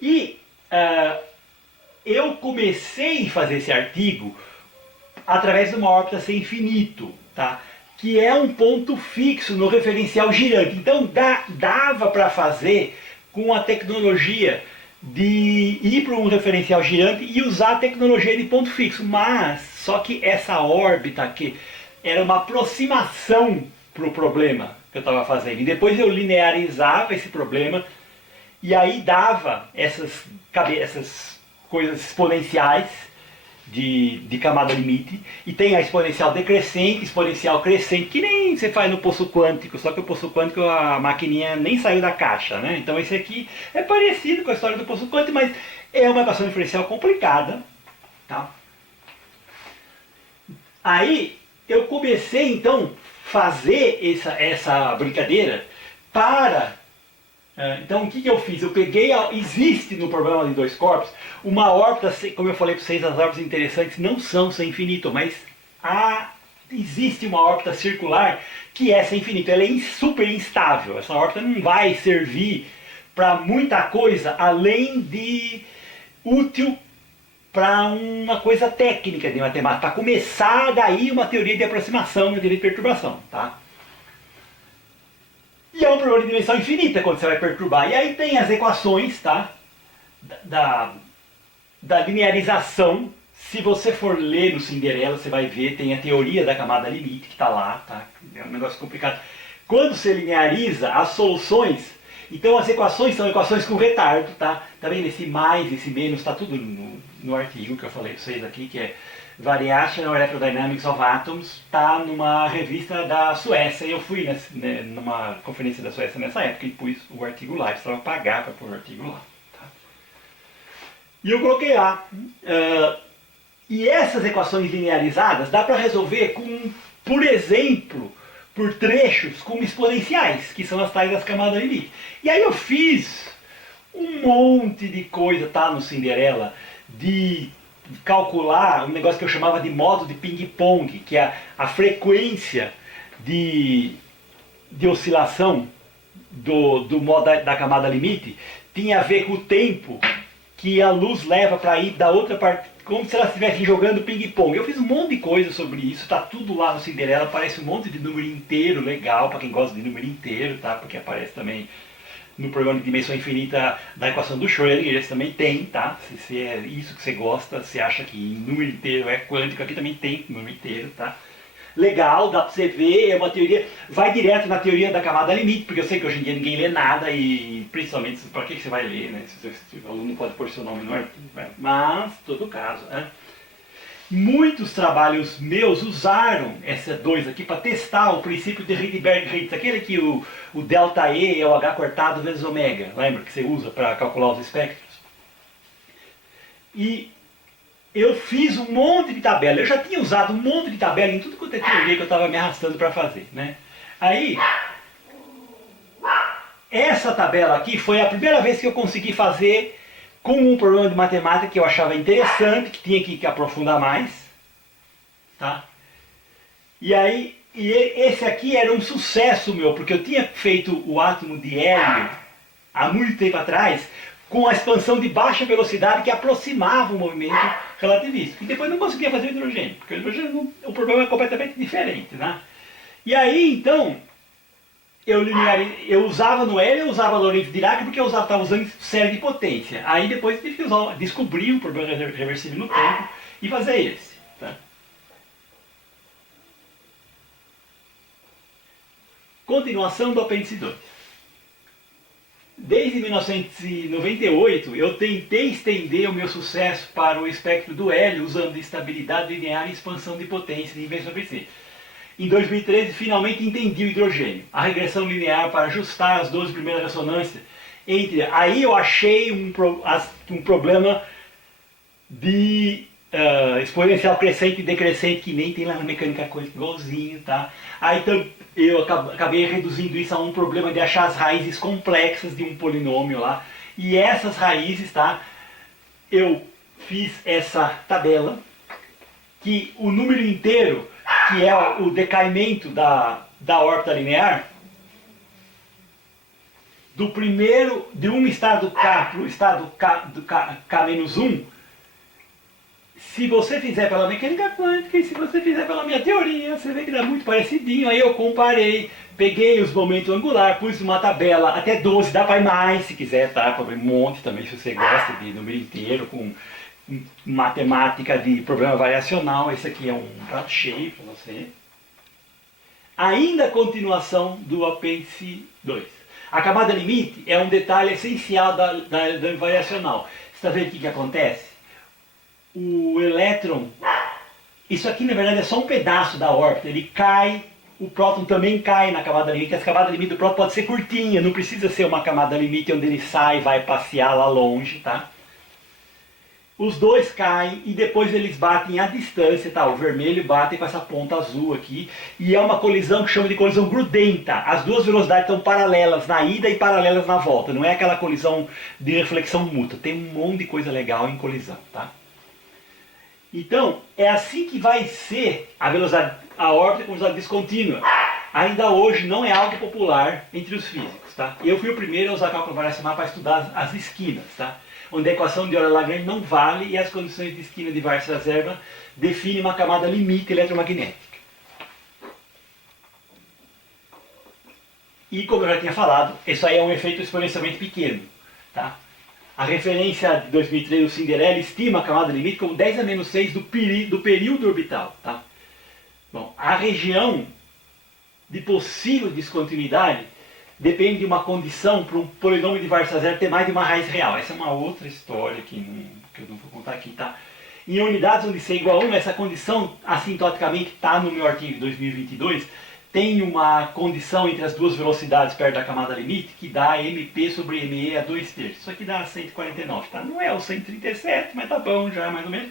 E eu comecei a fazer esse artigo através de uma órbita sem infinito, tá? Que é um ponto fixo no referencial girante. Então dava para fazer com a tecnologia de ir para um referencial girante e usar a tecnologia de ponto fixo. Mas só que essa órbita aqui era uma aproximação para o problema que eu estava fazendo. E depois eu linearizava esse problema e aí dava essas coisas exponenciais de camada limite, e tem a exponencial decrescente, exponencial crescente, que nem você faz no poço quântico, só que o poço quântico a maquininha nem saiu da caixa, né? Então esse aqui é parecido com a história do poço quântico, mas é uma equação diferencial complicada, tá? Aí eu comecei então fazer essa brincadeira para então o que eu fiz? Eu peguei, existe no problema de dois corpos, uma órbita, como eu falei para vocês, as órbitas interessantes não são sem infinito, mas existe uma órbita circular que é sem infinito, ela é super instável, essa órbita não vai servir para muita coisa além de útil para uma coisa técnica de matemática, para começar daí uma teoria de aproximação, uma teoria de perturbação, tá? E é um problema de dimensão infinita quando você vai perturbar. E aí tem as equações, tá? Da linearização. Se você for ler no Cinderela, você vai ver, tem a teoria da camada limite que está lá, tá? É um negócio complicado. Quando você lineariza as soluções, então as equações são equações com retardo, tá? Tá vendo? Esse mais, esse menos, está tudo no artigo que eu falei para vocês aqui, que é Variational Electrodynamics of Atoms, está numa revista da Suécia. Eu fui numa conferência da Suécia nessa época e pus o artigo lá. Precisava pagar para pôr o artigo lá. Tá? E eu coloquei lá. E essas equações linearizadas dá para resolver com, por exemplo, por trechos como exponenciais, que são as tais das camadas limite. E aí eu fiz um monte de coisa, tá, no Cinderela, de calcular um negócio que eu chamava de modo de ping-pong, que é a frequência de oscilação do modo da camada limite tinha a ver com o tempo que a luz leva para ir da outra parte, como se ela estivesse jogando ping-pong. Eu fiz um monte de coisa sobre isso, tá tudo lá no Cinderela, aparece um monte de número inteiro legal, para quem gosta de número inteiro, tá? Porque aparece também no programa de dimensão infinita da equação do Schrödinger, esse também tem, tá? Se é isso que você gosta, você acha que número inteiro é quântico, aqui também tem número inteiro, tá? Legal, dá pra você ver, é uma teoria, vai direto na teoria da camada limite, porque eu sei que hoje em dia ninguém lê nada e principalmente, para que você vai ler, né? Se o aluno pode pôr seu nome no artigo, mas, todo caso, né? Muitos trabalhos meus usaram essa dois aqui para testar o princípio de Rydberg-Ritz, aquele que o delta E é o H cortado vezes ômega, lembra que você usa para calcular os espectros? E eu fiz um monte de tabela, eu já tinha usado um monte de tabela em tudo quanto é teoria que eu estava me arrastando para fazer, né? Aí, essa tabela aqui foi a primeira vez que eu consegui fazer com um problema de matemática que eu achava interessante, que tinha que aprofundar mais, tá? E aí, esse aqui era um sucesso meu, porque eu tinha feito o átomo de hélio há muito tempo atrás, com a expansão de baixa velocidade que aproximava o movimento relativístico. E depois não conseguia fazer o hidrogênio, porque o hidrogênio, o problema é completamente diferente, né? E aí, então, eu usava no hélio, eu usava Lorentz-Dirac porque eu estava usando série de potência. Aí depois eu tive que descobrir um problema reversível no tempo e fazer esse. Tá? Continuação do apêndice 2. Desde 1998 eu tentei estender o meu sucesso para o espectro do hélio usando estabilidade linear e expansão de potência de inversão princípio. Em 2013, finalmente entendi o hidrogênio. A regressão linear para ajustar as 12 primeiras ressonâncias. Aí eu achei um problema de exponencial crescente e decrescente, que nem tem lá na mecânica quântica igualzinho, tá? Aí eu acabei reduzindo isso a um problema de achar as raízes complexas de um polinômio lá. E essas raízes, tá? Eu fiz essa tabela, que o número inteiro, que é o decaimento da órbita linear, de um estado K para o estado K-1, se você fizer pela mecânica quântica e se você fizer pela minha teoria, você vê que dá muito parecidinho. Aí eu comparei, peguei os momentos angulares, pus uma tabela, até 12, dá para ir mais se quiser, tá? Para ver um monte também, se você gosta de número inteiro, com matemática de problema variacional. Esse aqui é um prato cheio para você. Ainda a continuação do apêndice 2. A camada limite é um detalhe essencial da variacional. Você está vendo o que acontece? O elétron, isso aqui na verdade é só um pedaço da órbita, ele cai, o próton também cai na camada limite. Essa camada limite do próton pode ser curtinha, não precisa ser uma camada limite onde ele sai e vai passear lá longe, tá? Os dois caem e depois eles batem à distância, tá? O vermelho bate com essa ponta azul aqui, e é uma colisão que chama de colisão grudenta. As duas velocidades estão paralelas na ida e paralelas na volta, não é aquela colisão de reflexão mútua. Tem um monte de coisa legal em colisão, tá? Então, é assim que vai ser a velocidade, a órbita com velocidade descontínua. Ainda hoje não é algo popular entre os físicos, tá? Eu fui o primeiro a usar cálculo variacional para estudar as esquinas, tá? Onde a equação de Euler-Lagrange não vale e as condições de esquina de Weiss-Zerman definem uma camada limite eletromagnética. E como eu já tinha falado, isso aí é um efeito exponencialmente pequeno, tá? A referência de 2003 do Cinderella estima a camada limite como 10 a menos 6 do período orbital. Tá? Bom, a região de possível descontinuidade depende de uma condição para um polinômio de Weiss-Zerman ter mais de uma raiz real. Essa é uma outra história que eu não vou contar aqui. Tá? Em unidades onde C é igual a 1, essa condição assintoticamente está no meu artigo de 2022, tem uma condição entre as duas velocidades perto da camada limite que dá MP sobre ME a 2/3. Isso aqui dá 149, tá? Não é o 137, mas tá bom já, mais ou menos.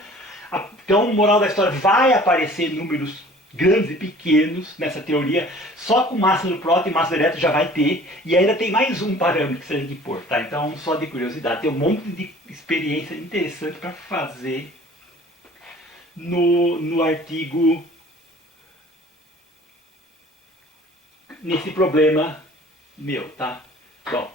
Então, moral da história, vai aparecer números grandes e pequenos nessa teoria, só com massa do próton e massa do elétron já vai ter, e ainda tem mais um parâmetro que você tem que pôr, tá? Então, só de curiosidade, tem um monte de experiência interessante para fazer no artigo nesse problema meu, tá? Bom,